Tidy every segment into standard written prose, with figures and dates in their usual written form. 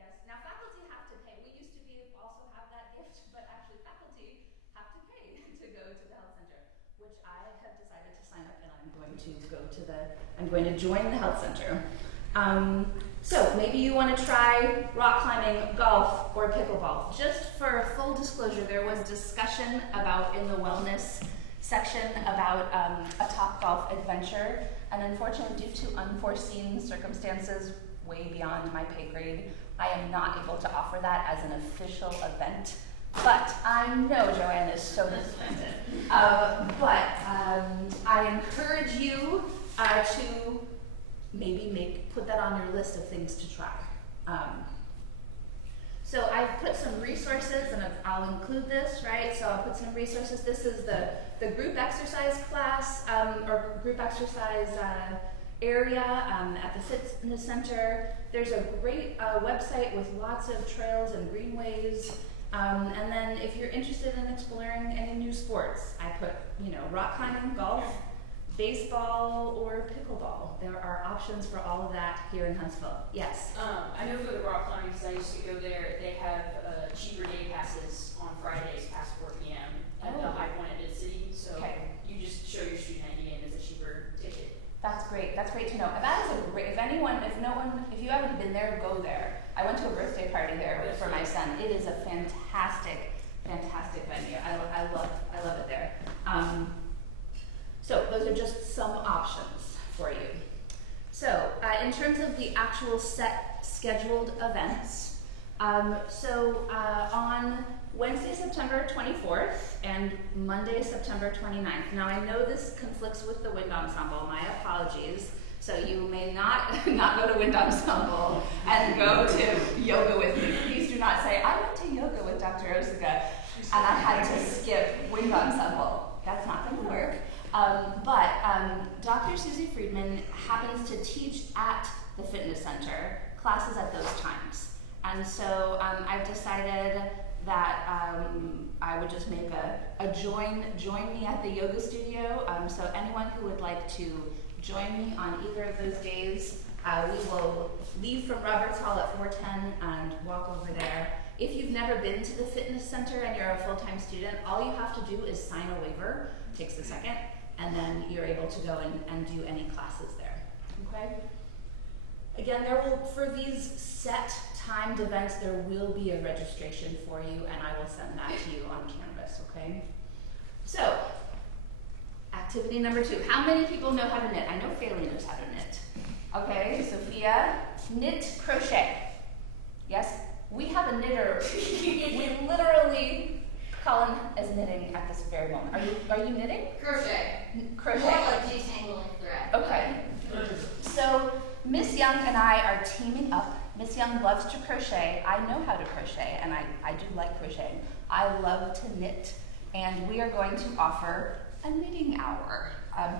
Yes. Now faculty have to pay. We used to also have that gift, but actually faculty have to pay to go to the health center, which I have decided to sign up, and I'm going to join the health center. So maybe you want to try rock climbing, golf, or pickleball. Just for full disclosure, there was discussion about in the wellness section about a Topgolf adventure, and unfortunately due to unforeseen circumstances way beyond my pay grade, I am not able to offer that as an official event. But I know Joanne is so disappointed. I encourage you to maybe put that on your list of things to try. So I've put some resources, and I'll include this, right? So I'll put some resources. This is the group exercise class, or group exercise area at the fitness center. There's a great website with lots of trails and greenways. And then if you're interested in exploring any new sports, I put, rock climbing, golf, baseball, or pickleball. There are options for all of that here in Huntsville. Yes? I know for the rock climbing, because I used to go there, they have cheaper day passes on Fridays past 4 p.m. at the High Point at Mid-City. So you just show your student ID and it's a cheaper ticket. That's great. That's great to know. That is a great. If you haven't been there, go there. I went to a birthday party there for my son. It is a fantastic venue. I love it there. So those are just some options for you. So in terms of the actual scheduled events, on Wednesday, September 24th and Monday, September 29th. Now I know this conflicts with the wind ensemble, my apologies. So you may not go to wind ensemble and go to yoga with me. Please do not say, I went to yoga with Dr. Osuga and I had to skip wind ensemble. That's not going to work. Dr. Susie Friedman happens to teach at the fitness center classes at those times. And so I've decided that I would just make a join me at the yoga studio. So anyone who would like to join me on either of those days, we will leave from Roberts Hall at 4:10 and walk over there. If you've never been to the fitness center and you're a full-time student, all you have to do is sign a waiver. It takes a second, and then you're able to go and do any classes there. Okay? Again, for these set timed events, there will be a registration for you, and I will send that to you on Canvas, okay? So, activity number 2. How many people know how to knit? I know Fayley knows how to knit. Okay, Sophia, knit, crochet. Yes? We have a knitter. We literally, Colin is knitting at this very moment. Are you knitting? Crochet. Crochet. More like detangling thread. Okay. So Miss Young and I are teaming up. Miss Young loves to crochet. I know how to crochet, and I do like crocheting. I love to knit, and we are going to offer a knitting hour.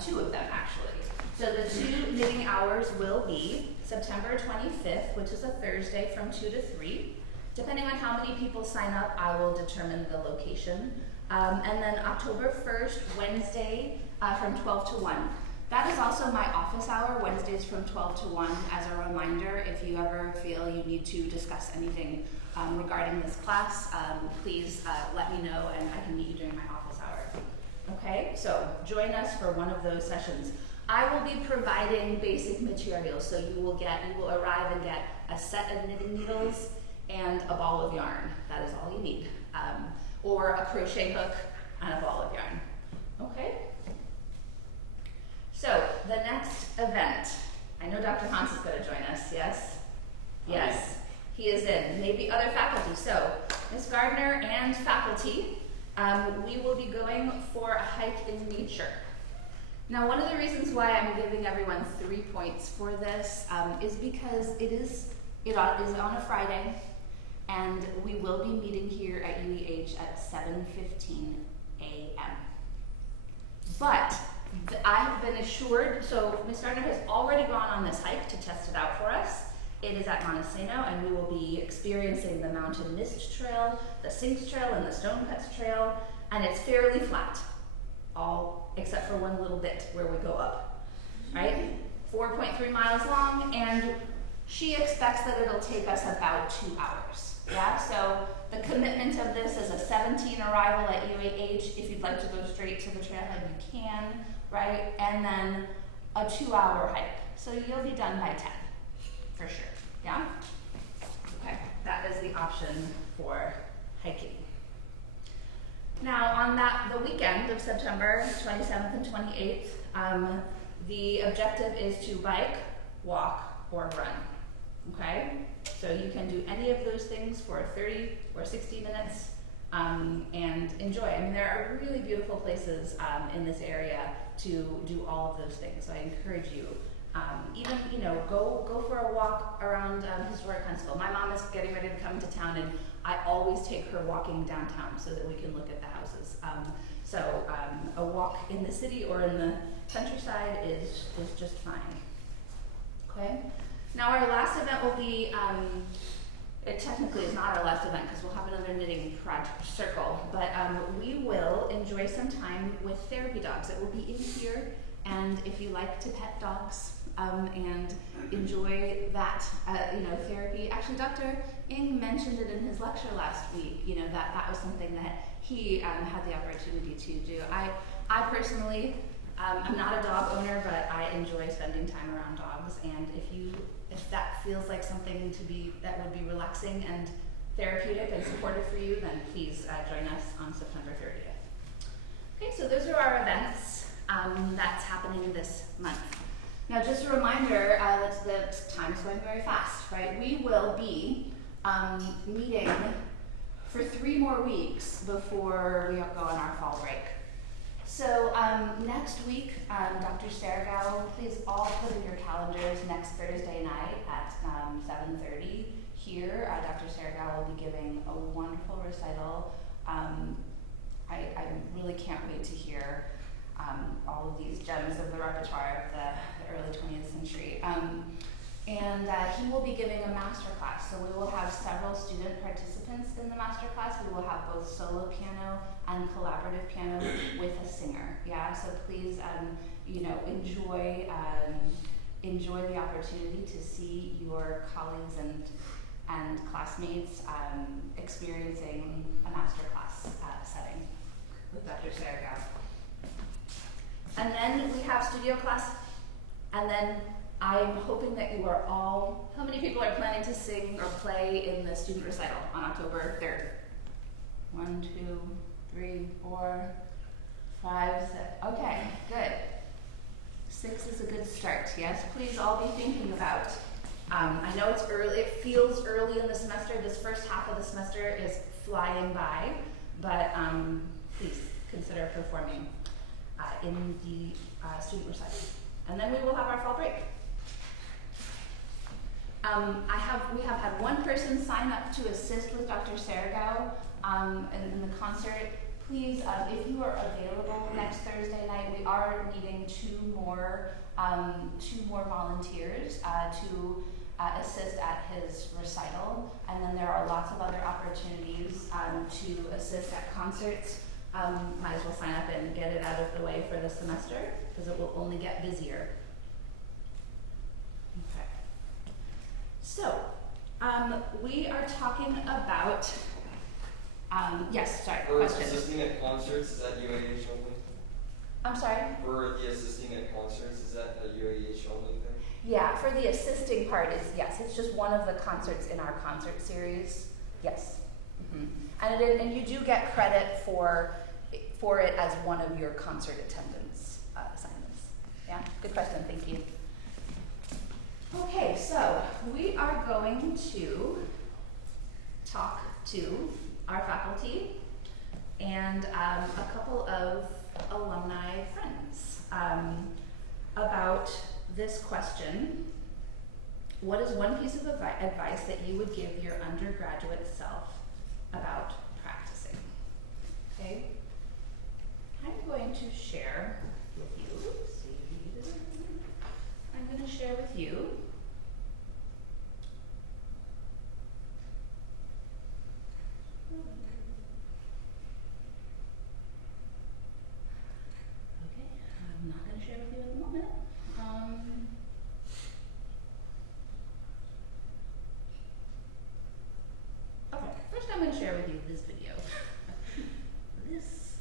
2 of them, actually. So the 2 knitting hours will be September 25th, which is a Thursday, from 2 to 3. Depending on how many people sign up, I will determine the location. And then October 1st, Wednesday, from 12 to 1. That is also my office hour, Wednesdays from 12 to 1. As a reminder, if you ever feel you need to discuss anything regarding this class, please let me know and I can meet you during my office hour. Okay, so join us for one of those sessions. I will be providing basic materials, so you will arrive and get a set of knitting needles and a ball of yarn. That is all you need. Or a crochet hook and a ball of yarn. Okay? So, the next event. I know Dr. Hans is going to join us, yes? Yes, he is in. Maybe other faculty. So, Ms. Gardner and faculty, we will be going for a hike in nature. Now, one of the reasons why I'm giving everyone 3 points for this is because it is on a Friday, and we will be meeting here at UEH at 7:15 a.m. But I have been assured, so Ms. Gardner has already gone on this hike to test it out for us. It is at Montesano, and we will be experiencing the Mountain Mist Trail, the Sinks Trail, and the Stone Cuts Trail, and it's fairly flat, all except for one little bit where we go up, right? 4.3 miles long, and She expects that it'll take us about 2 hours. Yeah, so the commitment of this is a 17 arrival at UAH. If you'd like to go straight to the trailhead, you can, right? And then a 2-hour hike. So you'll be done by 10, for sure. Yeah? Okay, that is the option for hiking. Now, on the weekend of September 27th and 28th, the objective is to bike, walk, or run. Okay? So you can do any of those things for 30 or 60 minutes and enjoy. I mean, there are really beautiful places in this area to do all of those things. So I encourage you, even, go for a walk around historic Huntsville. My mom is getting ready to come to town, and I always take her walking downtown so that we can look at the houses. A walk in the city or in the countryside is just fine. Okay? Now our last event will be, it technically is not our last event because we'll have another knitting project circle, but we will enjoy some time with therapy dogs. It will be in here, and if you like to pet dogs and enjoy that, therapy. Actually, Dr. Ng mentioned it in his lecture last week, that was something that he had the opportunity to do. I personally, I'm not a dog owner, but I enjoy spending time around dogs, and if that feels like something that would be relaxing and therapeutic and supportive for you, then please join us on September 30th. Okay, so those are our events that's happening this month. Now, just a reminder that the time is going very fast, right? We will be meeting for 3 more weeks before we go on our fall break. So next week, Dr. Sergao, please all put in your calendars next Thursday night at 7:30 here. Dr. Sergao will be giving a wonderful recital. I really can't wait to hear all of these gems of the repertoire of the early 20th century. And he will be giving a master class. So we will have several student participants in the master class. We will have both solo piano and collaborative piano with a singer. Yeah, so please, enjoy the opportunity to see your colleagues and classmates experiencing a master class setting with Dr. Sergao. And then we have studio class, and then I'm hoping that you are all, how many people are planning to sing or play in the student recital on October 3rd? 1, 2, 3, 4, 5, 6. Okay, good. 6 is a good start, yes? Please all be thinking about. I know it's early, it feels early in the semester. This first half of the semester is flying by, but please consider performing in the student recital. And then we will have our fall break. We have had one person sign up to assist with Dr. Sergao in the concert. Please, if you are available next Thursday night, we are needing 2 more volunteers to assist at his recital. And then there are lots of other opportunities to assist at concerts. Might as well sign up and get it out of the way for the semester, because it will only get busier. Okay. So, we are talking about, yes, sorry, For question. assisting at concerts, is that UAH only? I'm sorry? For the assisting at concerts, is that a UAH only thing? Yeah, for the assisting part is, yes, it's just one of the concerts in our concert series. Yes. Mm-hmm. And you do get credit for it as one of your concert attendance assignments. Yeah, good question, thank you. Okay, so we are going to talk to our faculty and a couple of alumni friends about this question. What is one piece of advice that you would give your undergraduate self about practicing? Okay, I'm going to share with you. I'm going to share with you I'm not going to share with you at the moment. even share with you this video. This.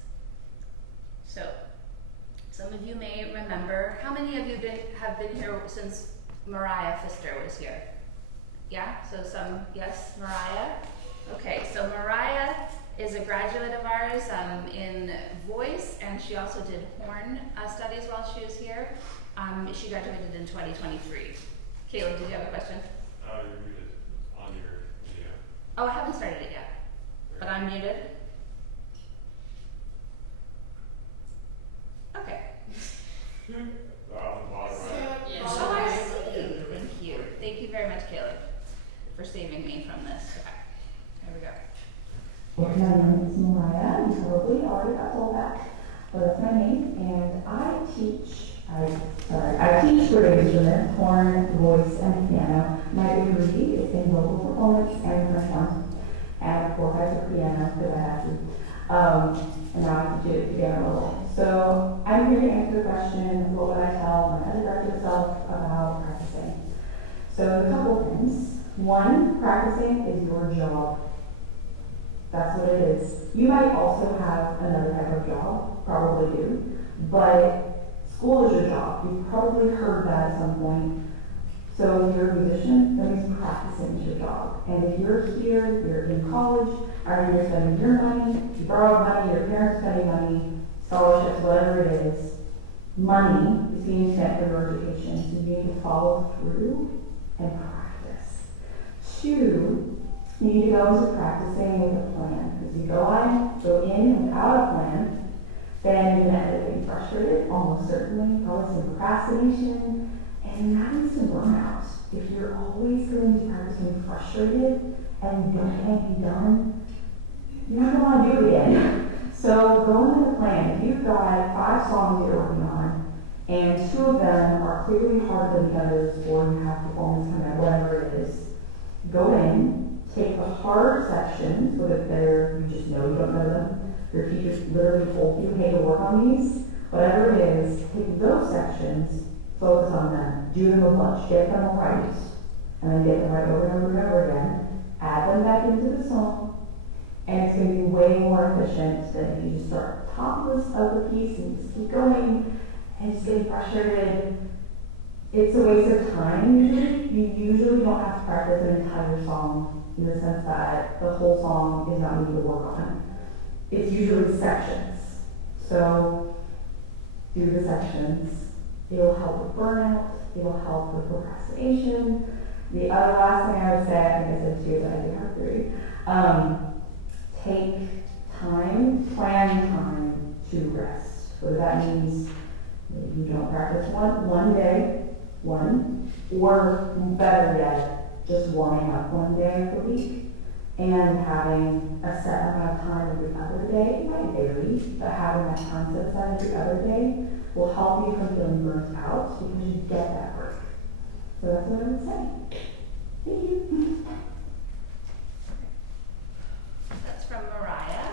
So, some of you may remember, how many of you have been here since Mariah Pfister was here? Yeah, so some, yes, Mariah. Okay, so Mariah is a graduate of ours in voice, and she also did horn studies while she was here. She graduated in 2023. Caleb, did you have a question? You're muted on your video. Oh, I haven't started it yet, but I'm muted. Okay. On the bottom right. Yeah. Oh, I see. Thank you. Thank you very much, Caleb, for saving me from this. Okay, there we go. My name is Mariah, you probably already got told that, but that's my name, and I teach great instruments, horn, voice, and piano. My degree is in vocal performance and French horn, and of course I took piano because I have to, and now I teach it piano level. So I'm here to answer the question, what would I tell my undergraduate self about practicing? So a couple of things. One, practicing is your job. That's what it is. You might also have another type of job, probably do, but school is your job. You've probably heard that at some point. So if you're a musician, that means practicing is your job. And if you're here, you're in college, or you're spending your money, you borrowed money, your parents spending money, scholarships, whatever it is, money is being spent for your education. So you need to follow through and practice. Two, you need to go into practicing with a plan. Because you go in without a plan, then you're going to end up being frustrated, almost certainly, probably some procrastination, and having some burnout. If you're always going to practice being frustrated and you can't be done, you're not going to want to do it again. So go in with a plan. If you've got 5 songs you're working on, and 2 of them are clearly harder than the others, or you have performance coming up, whatever it is, go in. Take the hard sections, so that you just know you don't know them. Your teachers literally told you, hey, to work on these. Whatever it is, take those sections, focus on them, do them a bunch, get them right, and then get them right over and over and over again. Add them back into the song, and it's going to be way more efficient than if you just start topless of the piece and just keep going and just getting frustrated. It's a waste of time usually. You usually don't have to practice an entire song in the sense that the whole song is not needed to work on. It's usually sections. So do the sections. It'll help with burnout. It'll help with procrastination. The other last thing I would say, I think I said 2, but I do have 3. Take time, plan time to rest. Whether that means maybe you don't practice one day, or better yet, just warming up one day of the week and having a set amount of time every other day. It might vary, but having that time set aside every other day will help you from feeling burnt out because you get that break. So that's what I would say. Thank you. That's from Mariah.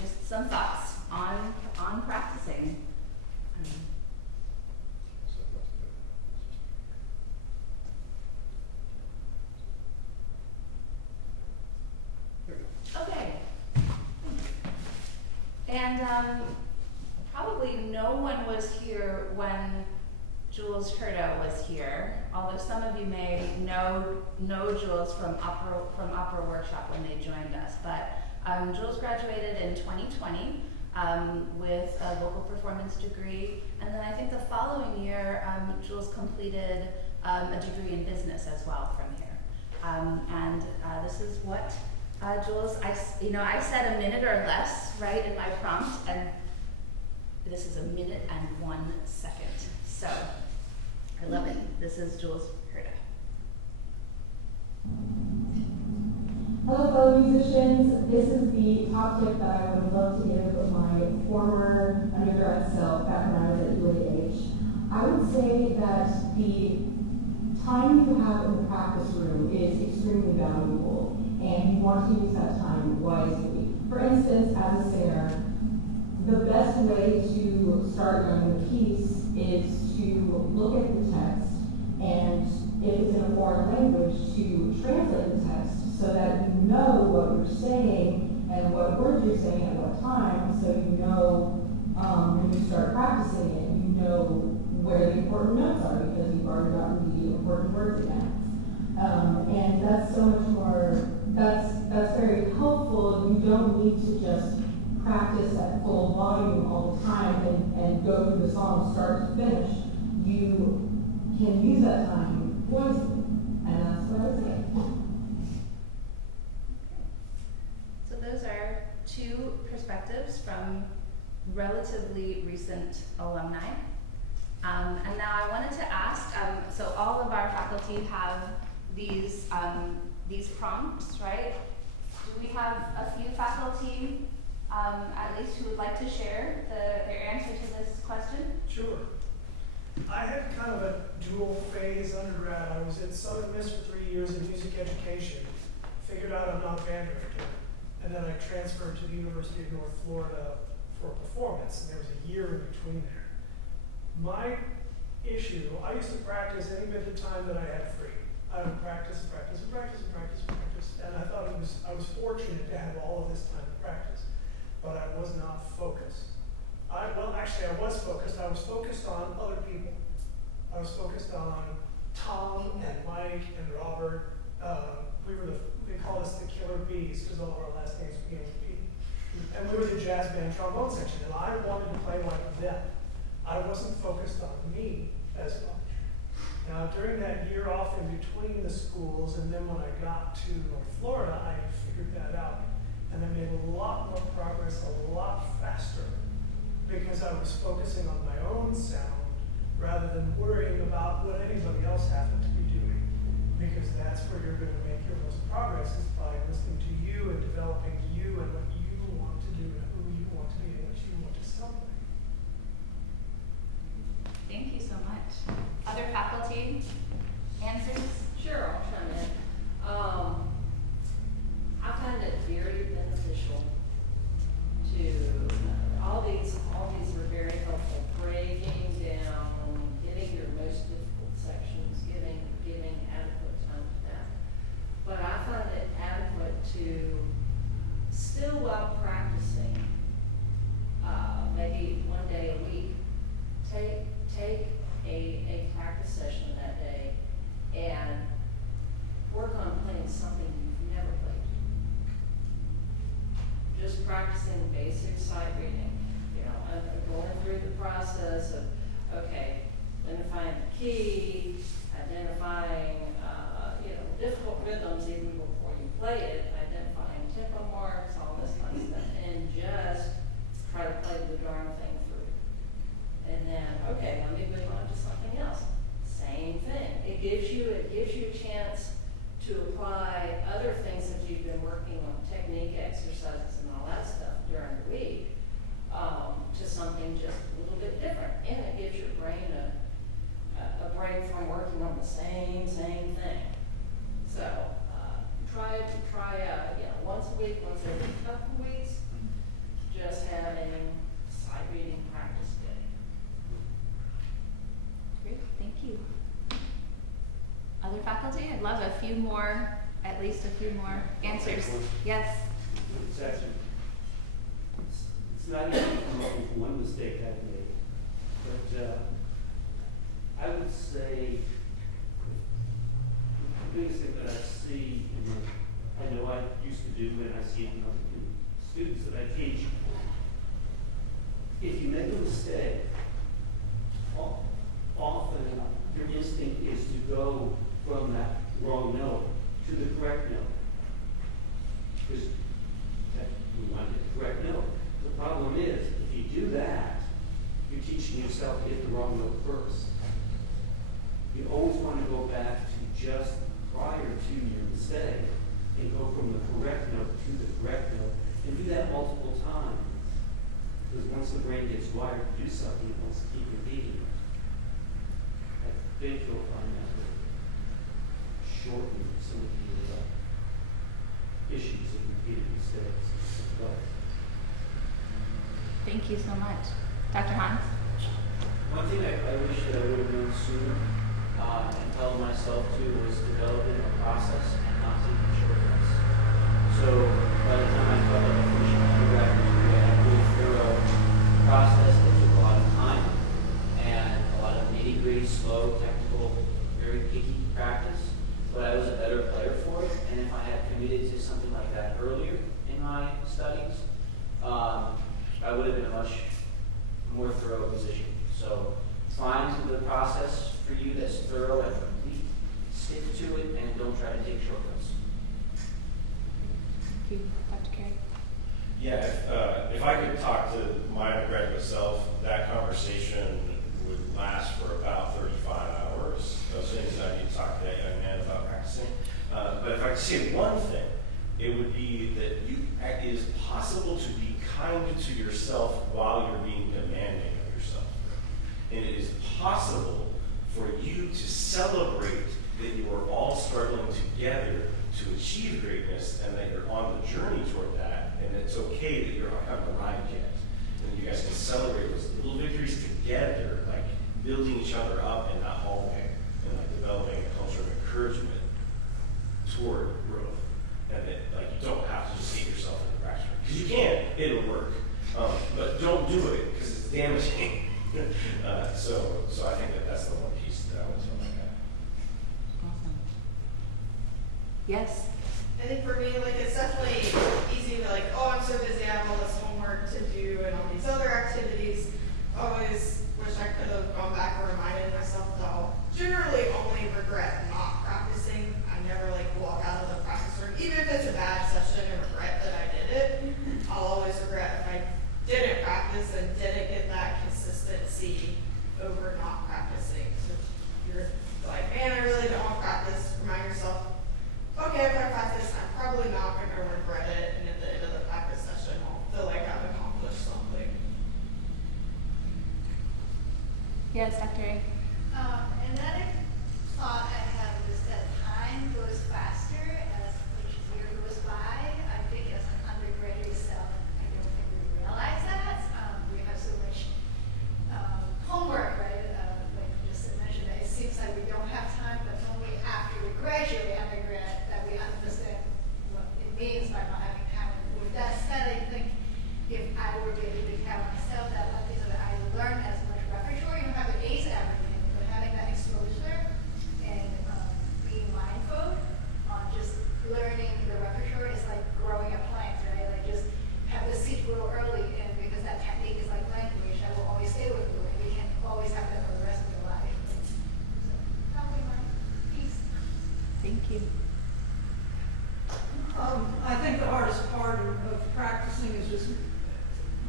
Just some thoughts on practicing. Okay. And probably no one was here when Jules Herda was here, although some of you may know Jules from Opera Workshop when they joined us. But Jules graduated in 2020 with a vocal performance degree, and then I think the following year Jules completed a degree in business as well from here. This is what Jules, I said a minute or less, right, in my prompt, and this is a minute and 1 second. So, I love it. This is Jules Herda. Hello, fellow musicians. This is the top tip that I would love to give my former undergrad self back when I was at UAH. I would say that the time you have in the practice room is extremely valuable, and you want to use that time wisely. For instance, as a singer, the best way to start learning the piece is to look at the text, and if it's in a foreign language, to translate the text so that you know you're saying and what words you're saying at what time, so you know when you start practicing it, you know where the important notes are because you've already gotten the important words again. And that's so much more, that's very helpful. You don't need to just practice at full volume all the time and go through the song start to finish. You can use that time wisely, and that's what I would say. So those are two perspectives from relatively recent alumni. And now I wanted to ask, so all of our faculty have these prompts, right? Do we have a few faculty, at least, who would like to share their answer to this question? Sure. I had kind of a dual phase undergrad. I was at Southern Miss for 3 years in music education, figured out I'm not a band director, and then I transferred to the University of North Florida for performance, and there was a year in between there. My issue, I used to practice any bit of time that I had free. I would practice, and I thought I was fortunate to have all of this time to practice, but I was not focused. I was focused. I was focused on other people. I was focused on Tom and Mike and Robert. We call us the Killer Bees because all of our last names began with B. And we were the jazz band trombone section, and I wanted to play like them. I wasn't focused on me as much. Now, during that year off in between the schools, and then when I got to North Florida, I figured that out. And I made a lot more progress, a lot faster, because I was focusing on my own sound rather than worrying about what anybody else happened to be doing, because that's where you're going to make your most progress, is by listening to you and developing you and what you want to do and who you want to be and what you want to celebrate. Thank you so much. Other faculty answers? Sure, I'll chime in. I find it very beneficial to, all these were very helpful, breaking down, getting your most difficult sections, giving adequate time to that. But I find it adequate to still, while practicing, maybe one day a week, take a practice session that day and work on playing something you've never played. Just practicing basic sight reading, going through the process of, okay, identifying the key, identifying, difficult rhythms even before you play it, identifying tempo marks, all this kind of stuff, and just try to play the darn thing through. And then, okay, let me move on to something else. Same thing. It gives you a chance to apply other things that you've been working on, technique exercises and all that stuff during the week, to something just a little bit different. And it gives your brain a break from working on the same thing. So try once a week, once every couple of weeks, just having sight reading practice day. Great, thank you. Other faculty? I'd love at least a few more answers. Yes? It's actually, it's not easy to come up with one mistake I've made, but I would say the biggest thing that I see, I know I used to do, and I see in students that I teach, if you make a mistake, often your instinct is to go from that wrong note to the correct note, because we want to get the correct note. The problem is, if you do that, you're teaching yourself to get the wrong note first. You always want to go back to just prior to your mistake and go from the correct note to the correct note, and do that multiple times. Because once the brain gets wired to do something, it wants to keep repeating it. I think you'll find that will shorten some of the issues of repeated mistakes. But Thank you so much. Dr. Hans? One thing I wish that I would have known sooner and tell myself to was developing a process and not taking shortcuts. So committed to something like that earlier in my studies, I would have been in a much more thorough position. So find the process for you that's thorough and complete, stick to it, and don't try to take shortcuts. Thank you, Dr. Carey. Yeah, if I could talk to my undergraduate self, that conversation would last for about 35 hours. Those things I need to talk to that young man about practicing. But if I could say one thing, it would be that it is possible to be kind to yourself while you're being demanding of yourself. And it is possible for you to celebrate that you are all struggling together to achieve greatness and that you're on the journey toward that, and it's okay that you haven't arrived yet. And you guys can celebrate those little victories together, like building each other up in that hallway and like developing a culture of encouragement toward growth. And that like you don't have to just hate yourself in the practice. Because you can, it'll work. But don't do it because it's damaging. So I think that's the one piece that I would tell like that. Awesome. Yes? I think for me, like, it's definitely easy to like, oh, I'm so busy, I have all this homework to do and all these other activities. Always wish I could have gone back and reminded myself that I'll generally only regret not practicing. I never like walk out of the practice room, even if it's a bad session and regret that I did it. I'll always regret if I didn't practice and didn't get that consistency over not practicing. So if you're like, man, I really don't want to practice, remind yourself, okay, if I practice, I'm probably not going to regret it, and at the end of the practice session, I'll feel like I've accomplished something. Yes, Dr. A. Another thought I had was that time goes faster as each year goes by. I think as an undergraduate self, I don't think we realize that. We have so much homework, right? Like you just mentioned, it seems like we don't have time, but only after we graduate undergrad that we understand what it means by not having time. With that said, I think if I were to be able to tell myself that I learned as much repertoire, you don't have to ace everything, but having that exposure and being mindful on just learning the repertoire is like growing a plant, right? Like just have the seed grow early, and because that technique is like language, that will always stay with you, and we can always have that for the rest of your life. So, probably my piece. Thank you. I think the hardest part of practicing is just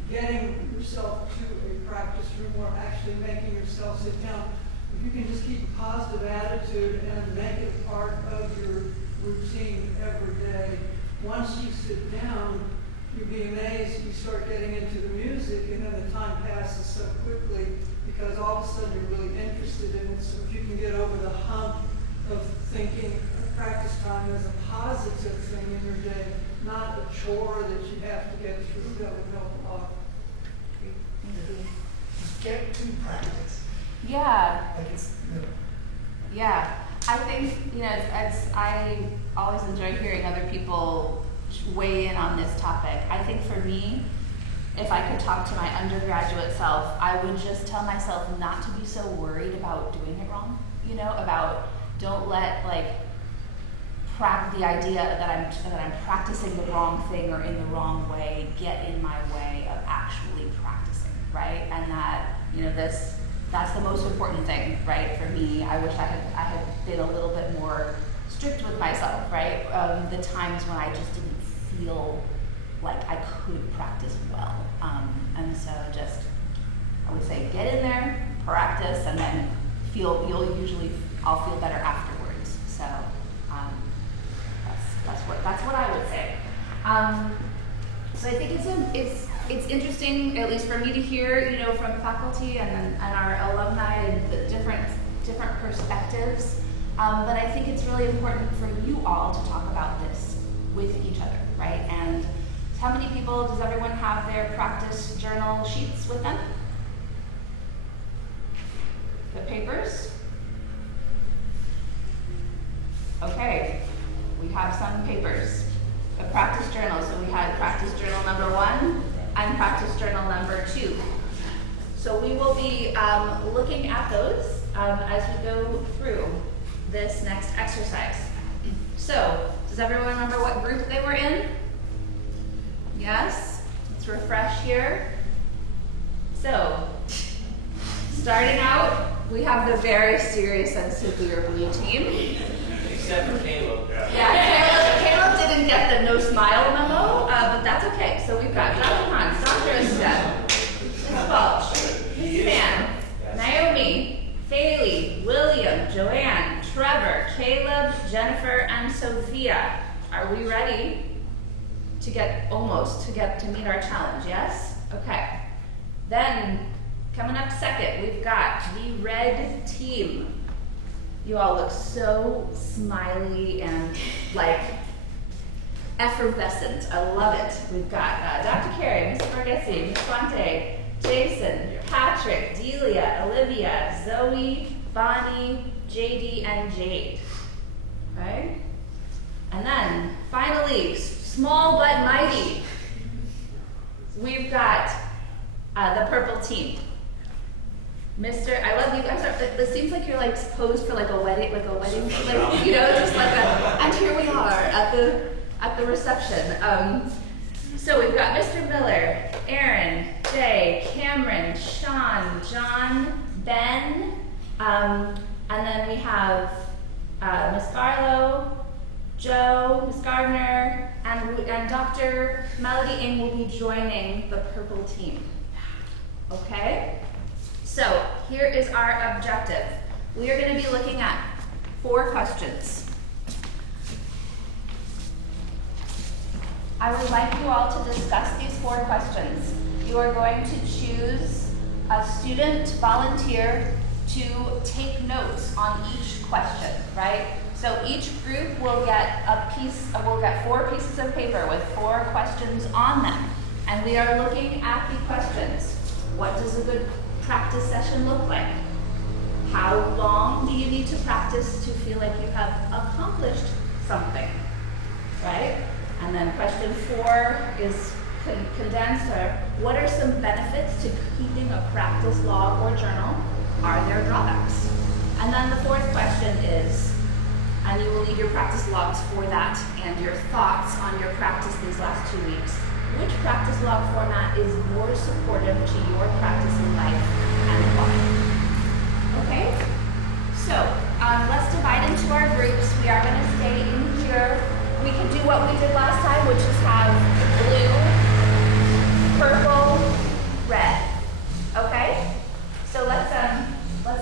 getting yourself to a practice room or actually making yourself sit down. If you can just keep a positive attitude and make it part of your routine every day, once you sit down, you'll be amazed. You start getting into the music, and then the time passes so quickly because all of a sudden you're really interested in it. So if you can get over the hump of thinking of practice time as a positive thing in your day, not a chore that you have to get through, that would help a lot. Just get to practice. Yeah. Like it's, you know. Yeah. I think, I always enjoy hearing other people weigh in on this topic. I think for me, if I could talk to my undergraduate self, I would just tell myself not to be so worried about doing it wrong. About don't let the idea that I'm practicing the wrong thing or in the wrong way get in my way of actually practicing, right? And that that's the most important thing, right? For me, I wish I had been a little bit more strict with myself, right? The times when I just didn't feel like I could practice well, and so I would say get in there, practice, and then I'll feel better afterwards. So that's what I would say. So I think it's interesting, at least for me, to hear from faculty and our alumni the different perspectives. But I think it's really important for you all to talk about this with each other, right? And how many people, does everyone have their practice journal sheets with them? The papers? Okay, we have some papers. A practice journal, so we had practice journal number 1 and practice journal number 2. So we will be looking at those as we go through this next exercise. So Does everyone remember what group they were in? Yes? Let's refresh here. So, starting out, we have the very serious and severe blue team. Except for Caleb. Yeah, Caleb didn't get the no smile memo, but that's okay. So we've got Dr. Hans, Dr. Estep, Ms. Balch, Ms. Sam, Naomi, Faley, William, Joanne, Trevor, Caleb, Jennifer, and Sophia. Are we ready to get to meet our challenge? Yes? Okay. Then, coming up second, we've got the red team. You all look so smiley and like effervescent. I love it. We've got Dr. Carey, Ms. Borghese, Ms. Fonte, Jason, Patrick, Delia, Olivia, Zoe, Bonnie, JD, and Jade. Okay? And then, finally, small but mighty, we've got the purple team. I love you. I'm sorry, it seems like you're like posed for like a wedding, like, you know, just like and here we are at the reception. So we've got Mr. Miller, Aaron, Jay, Cameron, Sean, John, Ben, and then we have Miss Barlow, Joe, Miss Gardner, and Dr. Melody Ng will be joining the purple team. Okay? So, here is our objective. We are going to be looking at 4 questions. I would like you all to discuss these 4 questions. You are going to choose a student volunteer to take notes on each question, right? So each group will get will get 4 pieces of paper with 4 questions on them. And we are looking at the questions. What does a good practice session look like? How long do you need to practice to feel like you have accomplished something, right? And then question 4 is condensed, or what are some benefits to keeping a practice log or journal? Are there drawbacks? And then the 4th question is, and you will need your practice logs for that and your thoughts on your practice these last 2 weeks. Which practice log format is more supportive to your practice in life and why? Okay? So, let's divide into our groups. We are going to stay in here. We can do what we did last time, which is have blue, purple, red. Okay? So let's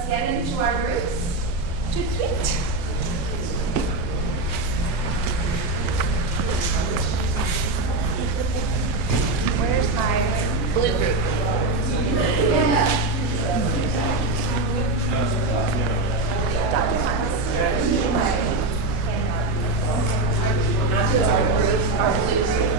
get into our groups. Toot sweet. Where's my blue group? Dr. Hans. Our blue group.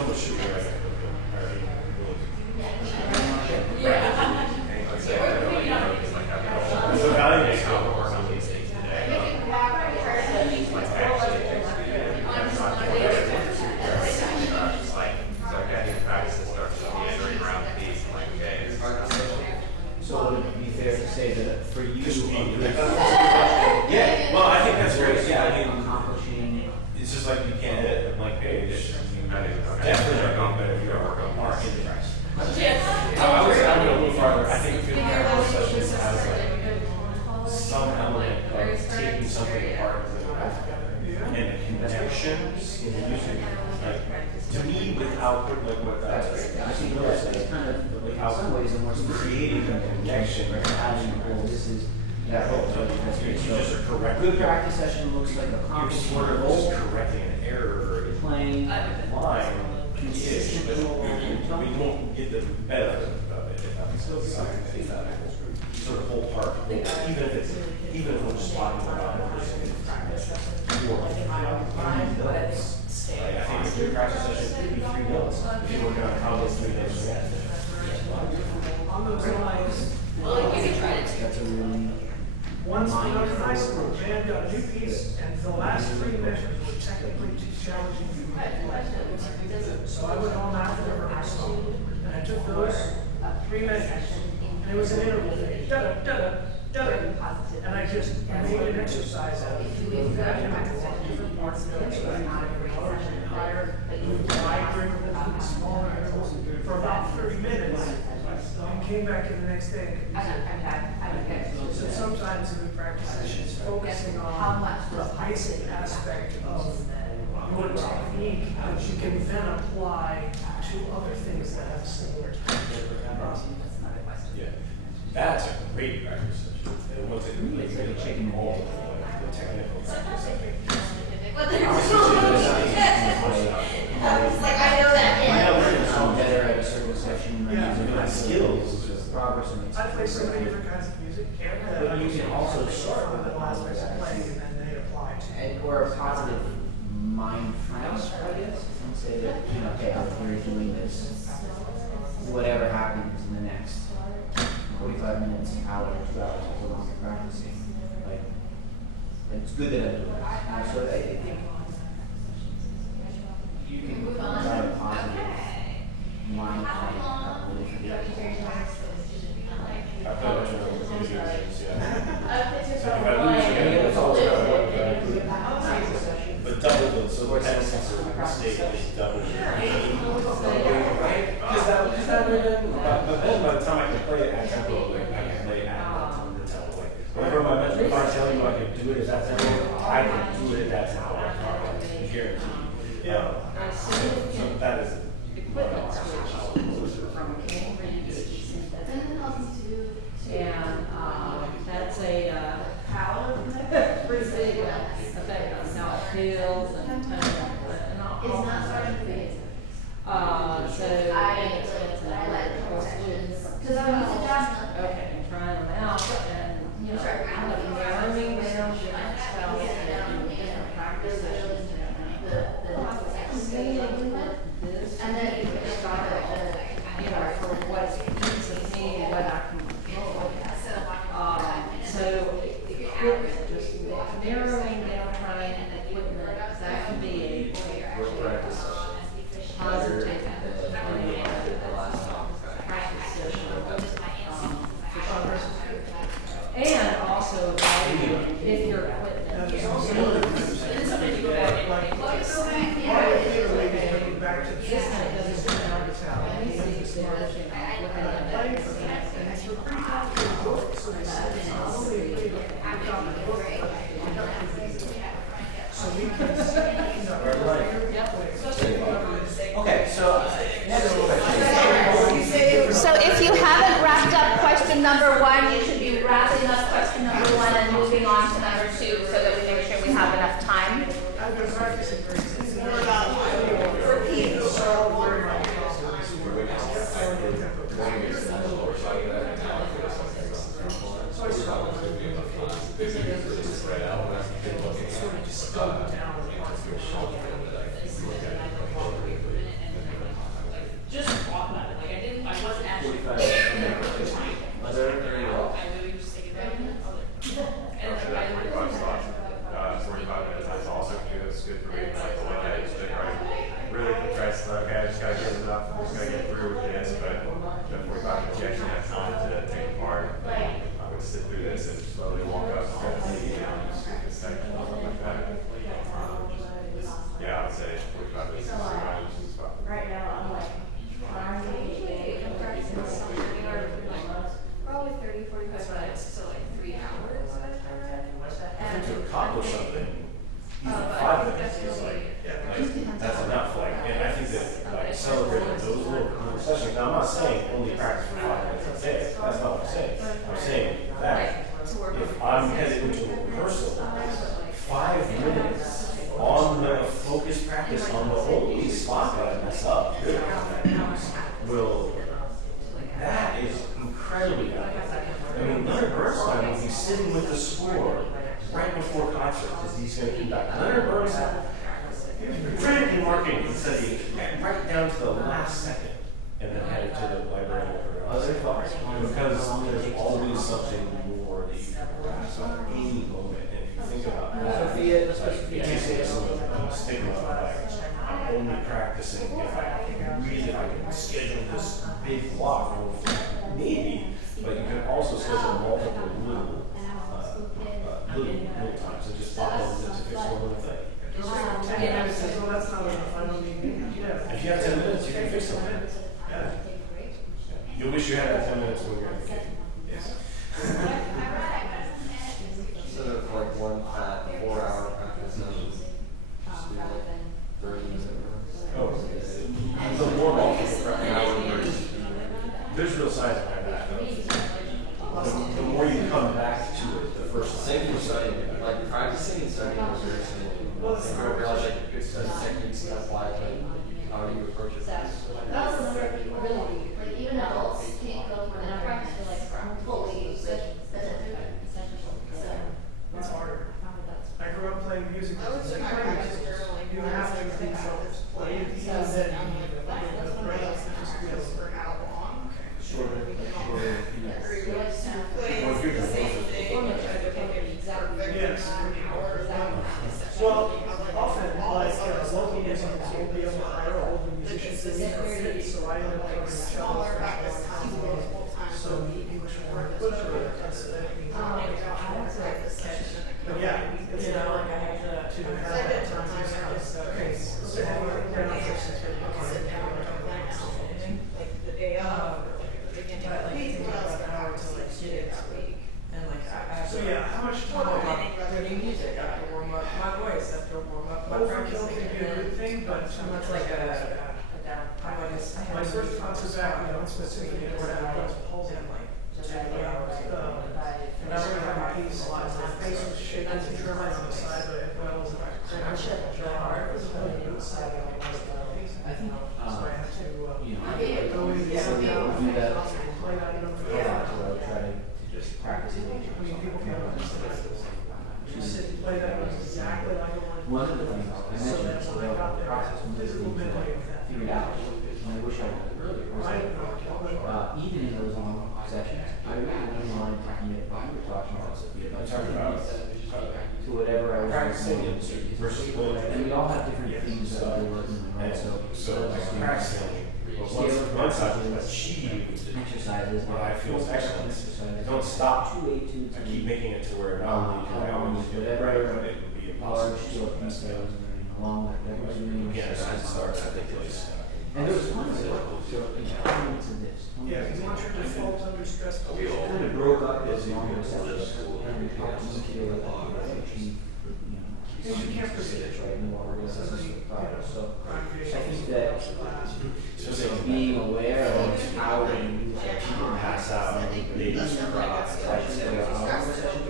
so much sugar right now. So valuable stuff. So would it be fair to say that for you, Yeah, well, I think that's great. Yeah, I mean, accomplishing it's just like you can't hit a blank page. Definitely not being better if you are more interest. I would go a little farther. I think field practice sessions has like some element of taking something apart and the connections in using like to me without like what I think that's kind of without some ways a more creating a connection. adding, oh, this is that whole You just are correcting. good practice session looks like You're accomplishing sort a of goal, just correcting an error. playing Line is, but we won't get the benefit of it if that makes sense. Sort of whole part, even if we're just talking about it, I think a good practice session could be 3 notes if you're working on how those 3 notes are. On those lines, that's a really once when I was in high school, the band got a new piece, and the last 3 measures were technically too challenging for me to play. So I went home after the rehearsal, and I took those 3 measures, and it was an interval thing, da-da, and I just made an exercise out of it. Different parts of it, so I could higher, wider, smaller intervals, for about 30 minutes, and came back in the next day and so sometimes in the practice sessions, focusing on the icing aspect of your technique, which you can then apply to other things that have similar technique. Yeah, that's a great practice session. And once it it's like a chicken and egg. the technical practice. Better at a certain section, using my skills, progress and I play so many different kinds of music. But you can also start with the last place I played, and then they apply to. and or a positive mindfulness, I guess, and say that, okay, I'm here doing this. Whatever happens in the next 45 minutes, hour, 2 hours, as long as you're practicing, like, it's good that I do it. So I think you can provide a positive mind frame. I thought it was video games, yeah. But double the, so the essence of the mistake is double. Because that way then, but then by the time I can play it at tempo, like I can play it at the tempo. Like whenever my mentor starts telling me I can do it at that tempo, I can do it at that tempo. Guaranteed. Yeah. So that is. And, that's a, pretty big effect on how it feels and not all kinds of things. So, and it's okay, I'm trying them out and, narrowing down different styles and different practice sessions. This, and then you can start it, for what's easy to me, what I can control. So equipment, just narrowing down trying equipment, that can be a positive practice session. And also evaluating if your equipment is Back to the this kind of doesn't sound as how it is, looking at Okay, so next question. So if you haven't wrapped up question number 1, you should be wrapping up question number 1 and moving on to number 2 so that we make sure we have enough time. I've been practicing for sessions. Now, I'm not saying only practice for 5 minutes a day. That's not what I'm saying. I'm saying that if I'm headed into a rehearsal, 5 minutes on the focused practice on the only spot that I mess up that is incredibly valuable. I mean, Leonard Bernstein will be sitting with the score right before concert because he's going to conduct. Leonard Bernstein, frantically marking, studying right down to the last second, and then headed to the library for other thoughts. Because there's always something more that you can grasp at any moment. And if you think about that, you say some of the stigma of like, I'm only practicing if I can schedule this big block, maybe, but you can also schedule multiple little times and just pop those in to fix one little thing. 10 minutes says, well, that's not enough, I don't need, yeah. If you have 10 minutes, you can fix them. Yeah. You wish you had that 10 minutes when you're in the kitchen. Yes. Instead of like one fat 4-hour practice session, just do like 30 minutes. Oh, the more multiple practice. There's real science behind that. The more you come back to it, the first Same for studying, like practicing and studying is very similar. I don't realize like good study techniques and applied, like how do you approach it? That was another really, like even adults can't go through enough practice to like fully It's harder. I grew up playing music. I would say my practice journaling. You have to think play it, so and that I'm like, that's one of those things for how long. Shorter. Agree with play the same thing, and try to make it perfect in Yes. an hour. Well, often, like, local musicians will be able to hire older musicians to meet our kids, so I end up covering Smaller practice times, cello. multiple times. So English horn, whatever, that's it. Practice session. But yeah, it's an hour and a half to Because I did have time, I just, okay, so how are you down for sit down and plan out, like the day of, or like at the beginning of the week, what else can I practice like that week? And like I So yeah, how much time? learning music, I have to warm up my voice, I have to warm up my Overkill practicing. can be a good thing, but too much It's like like a my first concert back when I was specifically in Port Alberta, and I'm like, just like and I really had my piece, my face was shaking and trembling on the side, but it was, I checked real hard, it was really good, so I think, so I had to, you know, go in and so sit down, do that. play that, you know, I try to just practice it. I mean, people can't understand this. Just sit and play that exactly like I wanted. One of the things I So mentioned that is when I got the there, process, one of the physical things memory of that that. I figured out, and I wish I had earlier, was that, even in those long sessions, I really wouldn't mind talking about what you were talking about, Sophia, about Talking about, to whatever I was practicing working versus on. playing. And we all have different things that we're working on, right? So like practicing, once I've achieved exercises, what I feel is excellence, don't stop. I keep making it to where not only do I always do it right, but it would be impossible. large scale details and along with that, we're doing Again, it starts at the place. and there was one of those, so in 20 minutes of this. Yeah, if you want your default under stress. We all kind of broke up as longer sessions and helped me feel like I could achieve, you know, Because you can't proceed it, right, more or less as a progress. So I think that Just being aware of how to use that people pass out, they just sessions that are hour sessions.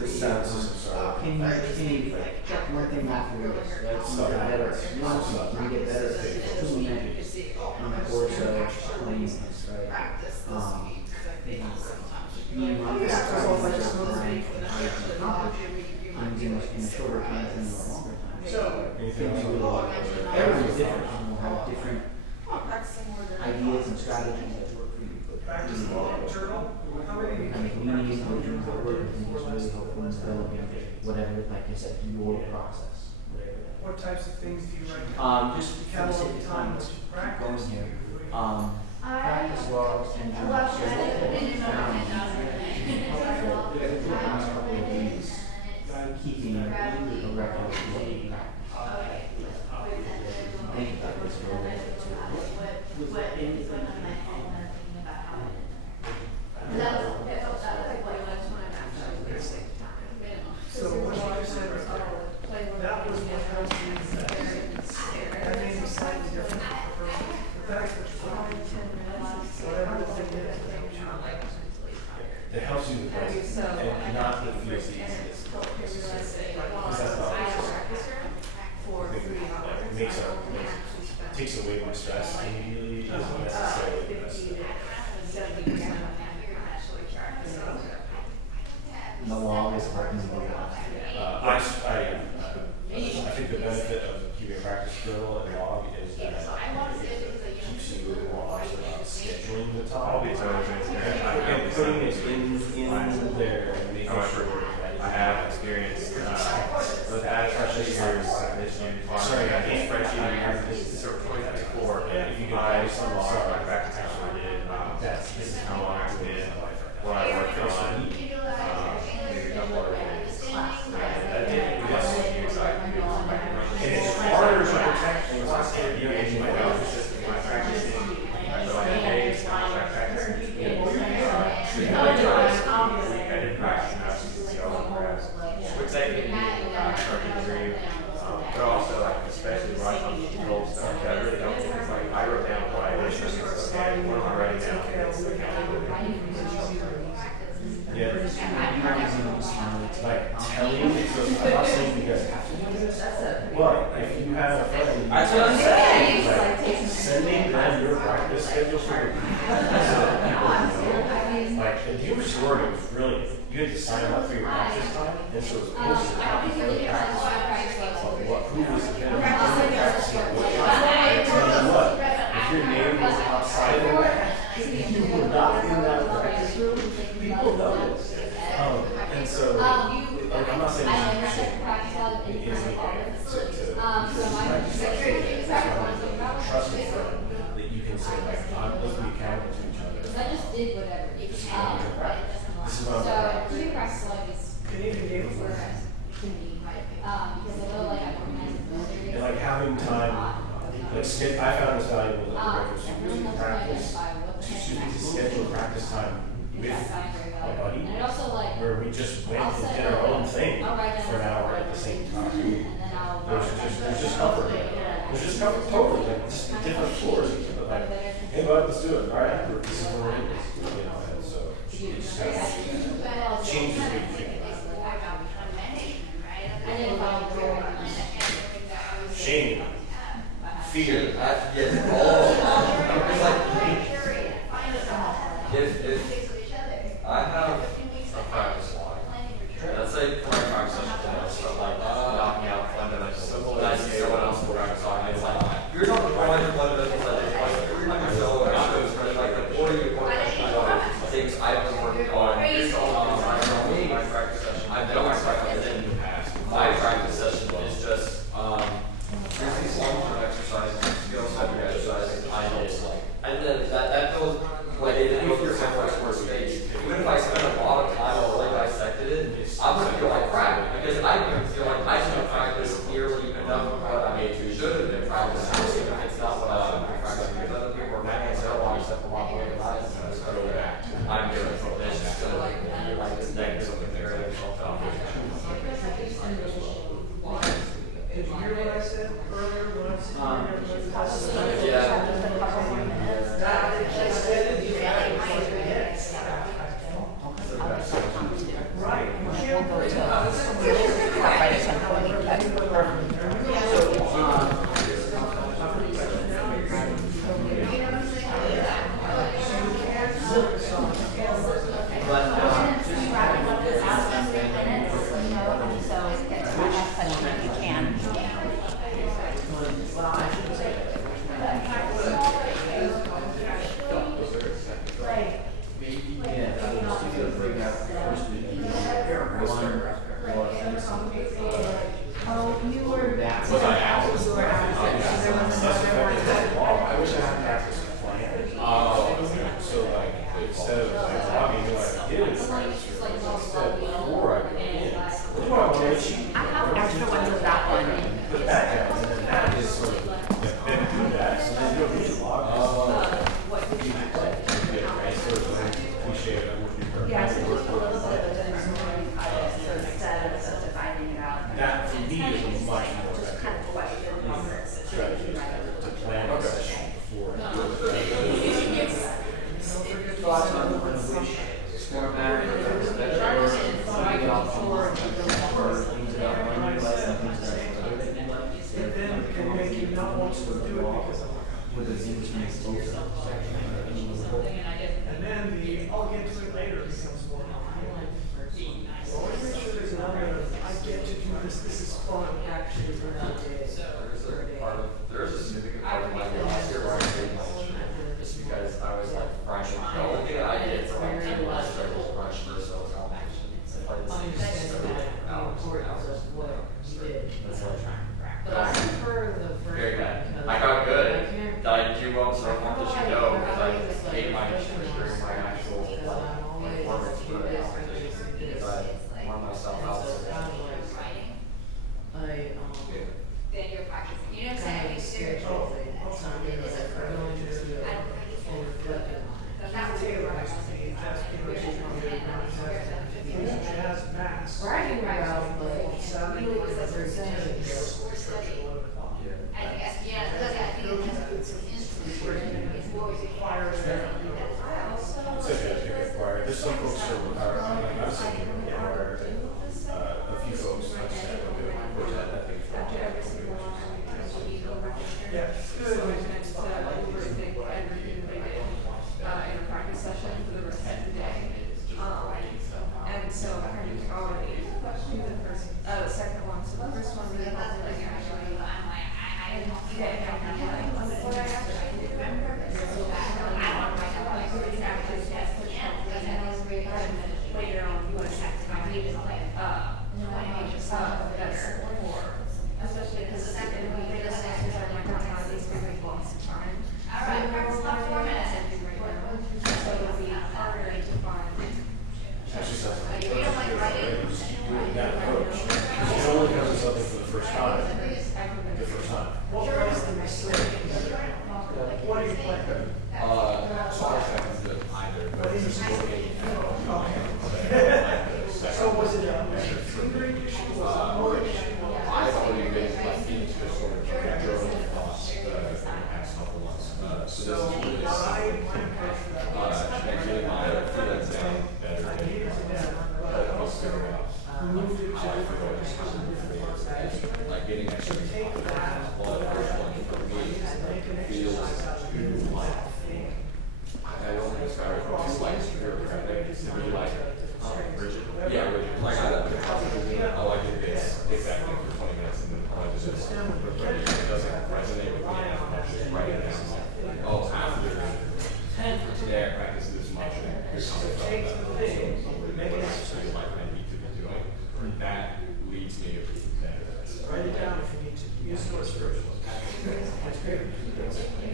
the sound systems are. Can you check one thing off your list, right? Can you get better, can you get better at tool magic in the course of playing this, right? Being on this process of learning in a shorter time than a longer time. So, Everyone's different, and will have different ideas and strategies that work for you. But practice law, journal, how many? kind of leaning into the journal work and things really helpful in developing whatever, like I said, your process, whatever that is. What types of things do you write? Just for the Catalog sake of time, time let's that you keep practice. going here. Practice logs and journals. So what we found helpful over the last couple of weeks, keeping a record of what we practice. I think that was really So what you said, that was what helped you, that made me slightly different. But that's what you're takes away my stress immediately isn't necessarily the best thing. The longest working day. I think the benefit of keeping a practice journal and log is that it keeps you more honest about scheduling the time. I'll be totally transparent. And putting it in there and making sure that I have experience with that, especially years Sorry, I can't spreadsheet. This is sort of 2054. If you can I buy some log, my practice actually did. This is how long I did. What I worked on. Maybe a couple other things. That did. and it's harder to protect things. My health system, my practicing. So I had days when I was practicing. I did practice enough to go on grabs, which they can start to dream. But also, like, especially when I come to gold stuff, that really helps. Because, like, I wrote down what I wish was okay, what am I writing down? It's accountability. Yeah. Like telling you, so I'm not saying you guys have to do this, but if you have a friend, That's what I'm saying. like sending them your practice schedule for the week, so that people know. Like, if you were sorting, it was brilliant. You had to sign up for your practice time, and so it was posted for the practice. Of what, who was practicing, what and tell you what, if your name was outside of that, you were not in that practice room, people noticed. And so, like, I'm not saying you should in any way to trust me that you can say, like, let's be accountable to each other. I just did whatever. This is what I'm Doing practice like is where because I feel like I'm organized. and like having time, like I found this valuable as a regular student to practice, to schedule practice time with a buddy, And also like where we just went and did our own thing for an hour at the same time. There's just comfort. There's just comfort, totally, like, it's different floors, but like, hey bud, let's do it, all right, this is where we're in, you know, and so it just kind of changes what you think. Shame, fear. Yeah, all, it's like, if I have a practice log, let's say for my practice session, stuff like knocking out fundamentals, and I see someone else practice log, and it's like, you're not drawing your fundamentals at this point, every time you show it, I'm just running like the 40 things I've been working on, my practice session, I've done my practice in the past. My practice session is just, here's these long-term exercises, skill set exercises, I did, and then that goes way into your complex workspace. Even if I spend a lot of time on really dissected it, I'm gonna feel like crap, because I don't feel like I should have practiced nearly enough of what I should have been practicing, even if it's not what I should have been practicing, because other people are making so long, step a lot more than I am, so I'm doing it, this is gonna be like this negative comparing self-talk. Did you hear what I said earlier when I said because I'm With the English Something and I get. and then I'll get to it later becomes more complicated. So I want to make sure there's another, I get to do this is fun. There's a significant part of my last year where I made my instrument, just because I was like rushing. The only thing that I did for like 10 months straight was rush Verso competition. I played the same system every day for hours and hours and hours. That's like But I prefer the first. very bad. because I got good. I can't- I didn't do well in some competition, no, because I hated my instrument during my actual performance for the competition. Because I won myself out. Then you're practicing. You know what I'm saying? You Schedule it. It's not really like going to it and reflecting on it. Not jazz mass. Bragging about, but Saturday, you was a Thursday, percentage. church at 11 o'clock. I guess, yeah, look, I think it's an instrument. It's more Choir there, you know. It's okay to pick a choir. There's some folks who are, I've seen in the choir, a few folks, I've seen them do quartet, I think. Yeah, good. In a practice session for the rest of the day. And so I kind of already do the first, the second one. So the first one really helped me actually. Later on, you want to have to better for, especially because the second week, the semesters are like not how these big blocks of time. All right, practice about 4 minutes. So it'll be harder to find. You don't like writing? That approach. It only comes something for the first time. The first time. What was the mistake? What do you play? So I haven't done either, but it's just So was it a fingering issue, was it more issue? I've already been like into sort of journal thoughts the past couple months. So this is really getting my feelings out better. I needed to know, but I also moved it to Like getting extra blood pressure for me feels like I don't think it's very too like bureaucratic to be like rigid. Yeah, rigid. Like I like it this exactly for 20 minutes and then I like this. But it doesn't resonate with me as much as writing down. Oh, after today I practice this much and here's how I felt about it. So what I feel like I need to be doing, that leads me to be better. Write it down if you need to. Use source first. That's great.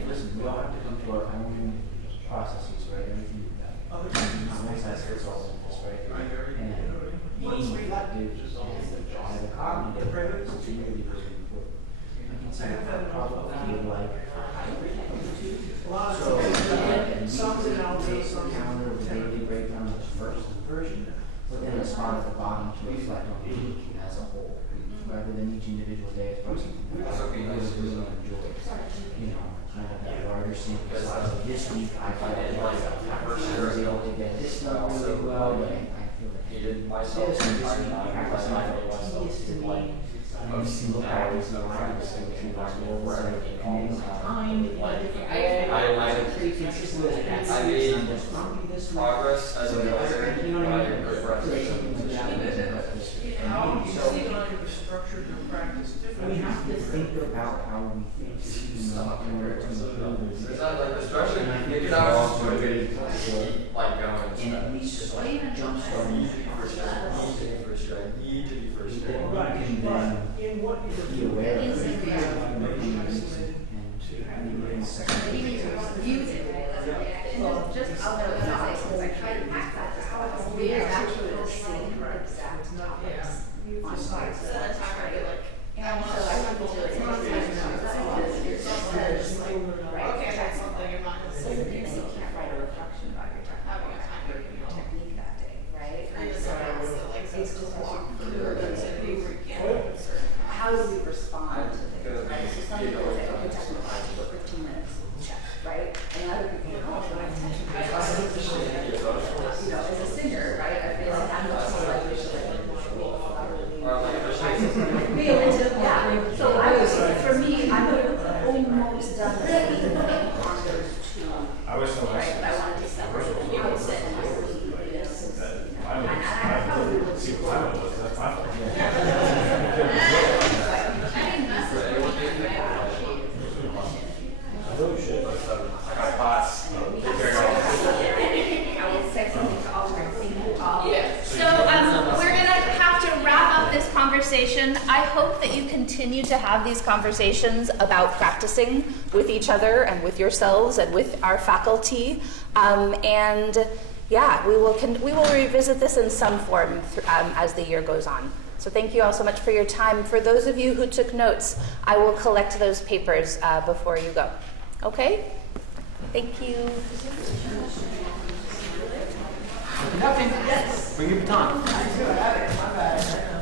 Listen, we all have to come to our own processes, right? Everything not one size fits all in this, right? And being reflective and as a cognitive is really, really important. I can say I probably feel like A lot of so things, some in alto, some calendar with daily breakdown of the first version, but then a spot at the bottom to reflect on the week as a whole, rather than each individual day as person. That's okay, nice to really enjoy, you know, kind of that larger sample size of this week. I felt like I was able to get this done really well, but I feel like hated myself this and this I week, I was like like, tedious to me. of single hours of practicing too much more where I can Committing my time, I pretty consistent with that. I made I'm just grumpy this week. progress as a builder, You know but what I I mean? didn't Create progress. something like that. You see how you structured your practice differently. We have to think about how we think, you know, in order to improve. It's not like the structure, because I was just motivated to keep like going and stuff. And we just like jumpstart I need to be first year, I need to be first year, I need to be first year. Right, and but then in what you were be doing. aware of you it. figured out what And you were doing. Okay, I have something in mind. How do we respond to things, right? So some people say, okay, technically, for 15 minutes, check, right? And other people, oh, but I technically, you know, as a singer, right, I feel like I'm much more likely to be able to, yeah. So I was, for me, I'm almost always done this on those two. I was so nice. Right, but I wanted to separate them. You would sit in my seat. I would see what I was, that's my fault. I really should, but I got class. So we're gonna have to wrap up this conversation. I hope that you continue to have these conversations about practicing with each other and with yourselves and with our faculty. And yeah, we will revisit this in some form as the year goes on. So thank you all so much for your time. For those of you who took notes, I will collect those papers before you go. Okay? Thank you. Nothing. Yes. Bring your baton. I do have it, my bad.